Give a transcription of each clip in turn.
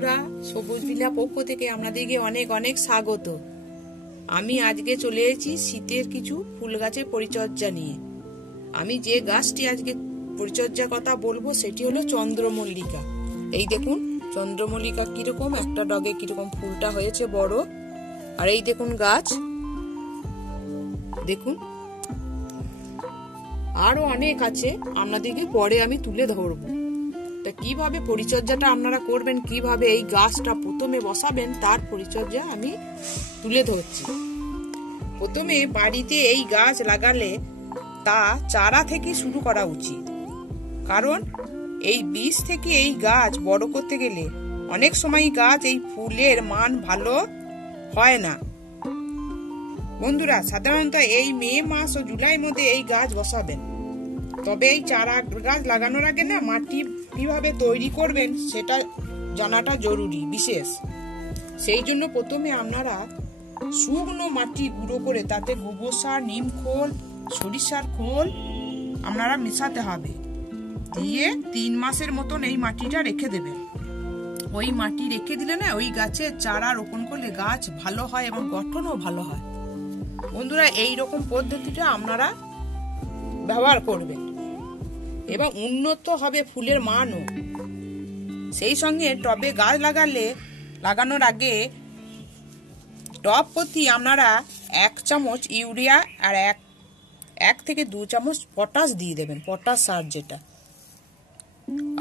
বন্ধুরা, সবুজ বিলা পক্ষ থেকে আপনাদেরকে অনেক অনেক স্বাগত। আমি আজকে চলে এসেছি শীতের কিছু ফুল গাছের পরিচর্যা নিয়ে। আমি যে গাছটি আজকে পরিচর্যার কথা বলবো সেটি হলো চন্দ্রমল্লিকা। এই দেখুন চন্দ্রমল্লিকা কিরকম, একটা ডগে কিরকম ফুলটা হয়েছে বড়। আর এই দেখুন গাছ, দেখুন আরো অনেক আছে, আপনাদেরকে পরে আমি তুলে ধরবো। তা কিভাবে পরিচর্যাটা আপনারা করবেন, কিভাবে এই গাছটা প্রথমে বসাবেন, তার পরিচর্যা আমি তুলে ধরছি। প্রথমে বাড়িতে এই গাছ লাগালে তা চারা থেকে শুরু করা উচিত, কারণ এই বীজ থেকে এই গাছ বড় করতে গেলে অনেক সময় গাছ এই ফুলের মান ভালো হয় না। বন্ধুরা, সাধারণত এই মে মাস ও জুলাই মধ্যে এই গাছ বসাবেন। তবে এই চারা গাছ লাগানোর আগে না মাটি কিভাবে তৈরি করবেন সেটা জানাটা জরুরি বিশেষ। সেই জন্য প্রথমে আপনারা শুকনো মাটি গুঁড়ো করে তাতে গোবর সার, নিম খোল, সরিষার খোল আপনারা মেশাতে হবে। দিয়ে 3 মাসের মতন এই মাটিটা রেখে দেবেন। ওই মাটি রেখে দিলে না ওই গাছের চারা রোপণ করলে গাছ ভালো হয় এবং গঠনও ভালো হয়। বন্ধুরা, এই রকম পদ্ধতিটা আপনারা ব্যবহার করবেন এবং উন্নত হবে ফুলের মানও। সেই সঙ্গে টবে গাছ লাগানোর আগে টব প্রতি আপনারা 1 চামচ ইউরিয়া আর 1 থেকে 2 চামচ পটাশ দিয়ে দেবেন, পটাশ সার যেটা।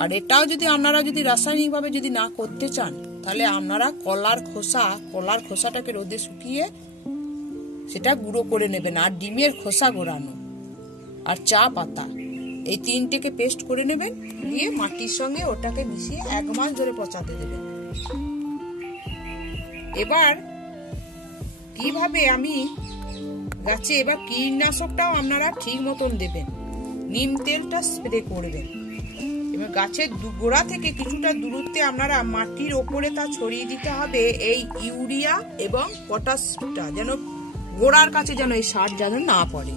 আর এটাও যদি আপনারা রাসায়নিক ভাবে যদি না করতে চান, তাহলে আপনারা কলার খোসাটাকে রোদে শুকিয়ে সেটা গুঁড়ো করে নেবেন। আর ডিমের খোসা গোড়ানো আর চা পাতা, এই 3টেকে পেস্ট করে নেবেন। দিয়ে মাটির সঙ্গে ওটাকে মিশিয়ে 1 মাস ধরে পচাতে দেবেন। এবার কিভাবে আমি গাছে এবার কীটনাশকটাও আপনারা ঠিক মতন দেবেন। নিম তেলটা স্প্রে করবেন। এবার গাছের গোড়া থেকে কিছুটা দূরত্বে আপনারা মাটির ওপরে তা ছড়িয়ে দিতে হবে এই ইউরিয়া এবং পটাশটা, যেন গোড়ার কাছে যেন এই সার যেন না পড়ে।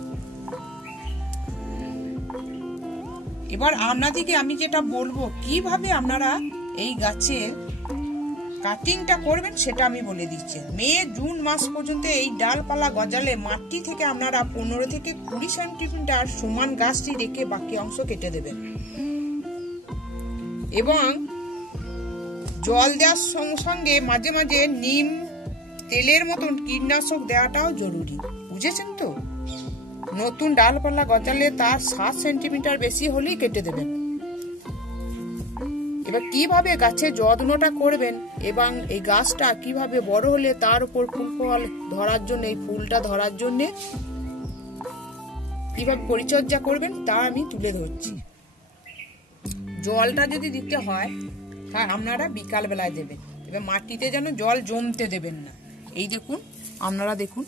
এবার আপনাদেরকে আমি যেটা বলবো কিভাবে আপনারা এই গাছের কাটিংটা করবেন সেটা আমি বলে দিচ্ছি। মে জুন মাস পর্যন্ত এই ডালপালা গজালে মাটি থেকে আপনারা 15 থেকে 20 সেন্টিমিটার সমান গাছটি রেখে বাকি অংশ কেটে দেবেন। এবং জল দেওয়ার সঙ্গে মাঝে মাঝে নিম তেলের মতন কীটনাশক দেওয়াটাও জরুরি, বুঝেছেন তো? নতুন ডালপালা গজালে তার 7 সেন্টিমিটার বেশি হলেই কেটে দেবেন। এবার কিভাবে গাছের যত্নটা করবেন এবং এই গাছটা কিভাবে বড় হলে তার উপর ফুল ফল ধরার জন্য, এই ফুলটা ধরার জন্য কিভাবে পরিচর্যা করবেন তা আমি তুলে ধরছি। জলটা যদি দিতে হয় তা আপনারা বিকাল বেলায় দেবেন। এবার মাটিতে যেন জল জমতে দেবেন না। এই দেখুন, আপনারা দেখুন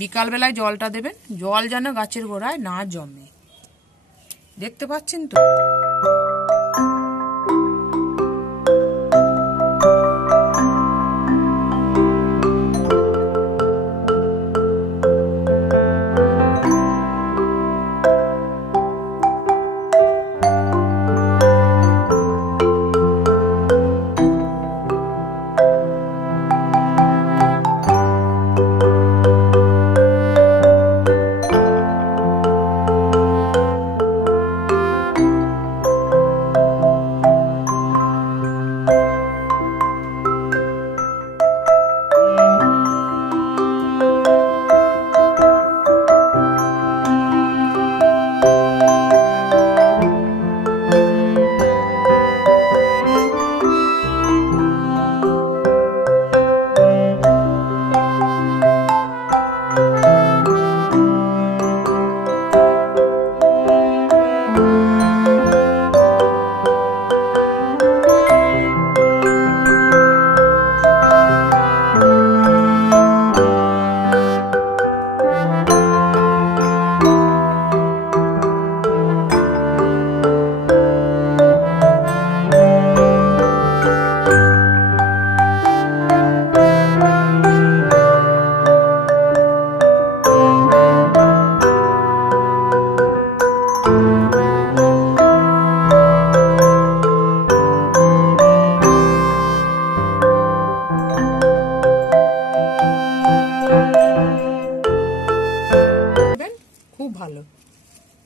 বিকাল বেলায় জলটা দেবেন, জল যেন গাছের গোড়ায় না জমে। দেখতে পাচ্ছেন তো?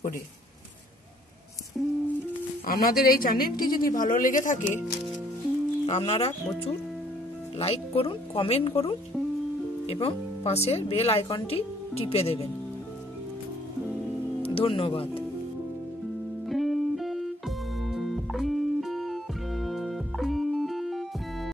করে। আমাদের এই চ্যানেলটি যদি ভালো লেগে থাকে আপনারা প্রচুর লাইক করুন, কমেন্ট করুন এবং পাশের বেল আইকনটি টিপে দেবেন। ধন্যবাদ।